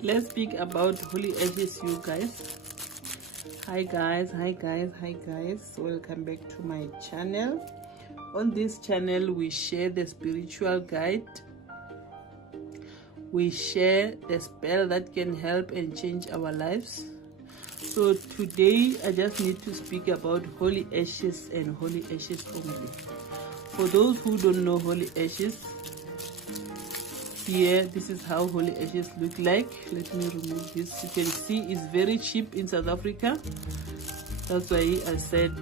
Let's speak about Holyashes, you guys. Hi guys, welcome back to my channel. On this channel we share the spiritual guide, we share the spell that can help and change our lives. So today I just need to speak about Holyashes and Holyashes only. For those who don't know Holyashes, here this is how Holyashes look like. Let me remove this. You can see it's very cheap in South Africa. That's why I said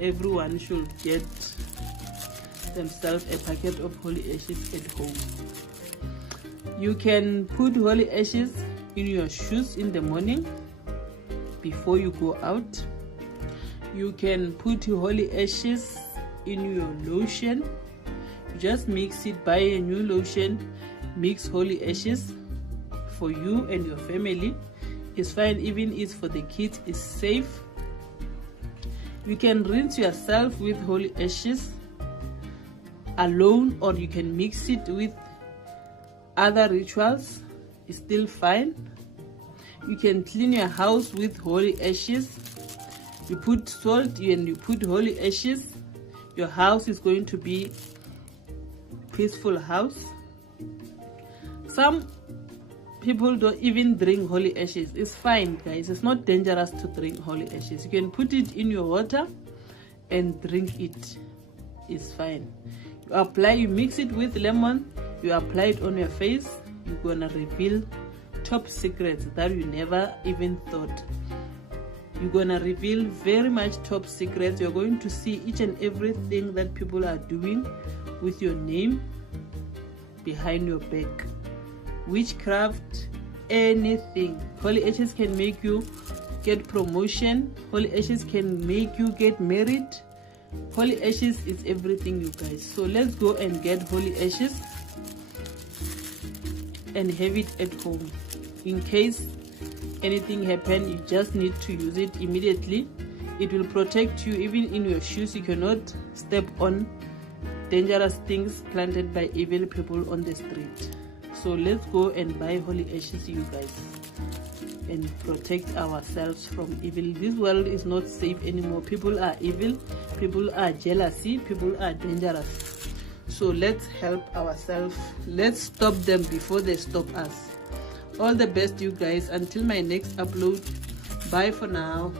everyone should get themselves a packet of Holyashes at home. You can put Holyashes in your shoes in the morning before you go out. You can put Holyashes in your lotion. Just mix it, buy a new lotion, mix Holyashes for you and your family. It's fine, even if for the kids, it's safe. You can rinse yourself with Holyashes alone, or you can mix it with other rituals. It's still fine. You can clean your house with Holyashes. You put salt and you put Holyashes. Your house is going to be peaceful house. Some people don't even drink Holyashes. It's fine, guys. It's not dangerous to drink Holyashes. You can put it in your water and drink it. It's fine. You mix it with lemon, you apply it on your face. You're gonna reveal top secrets that you never even thought. You're gonna reveal very much top secrets. You're going to see each and everything that people are doing with your name behind your back. Witchcraft, anything. Holyashes can make you get promotion. Holyashes can make you get married. Holyashes is everything, you guys. So let's go and get Holyashes and have it at home. In case anything happen, you just need to use it immediately. It will protect you even in your shoes. You cannot step on dangerous things planted by evil people on the street. So let's go and buy Holyashes, you guys, and protect ourselves from evil. This world is not safe anymore. People are evil, people are jealousy, people are dangerous. So let's help ourselves. Let's stop them before they stop us. All the best, you guys. Until my next upload, bye for now.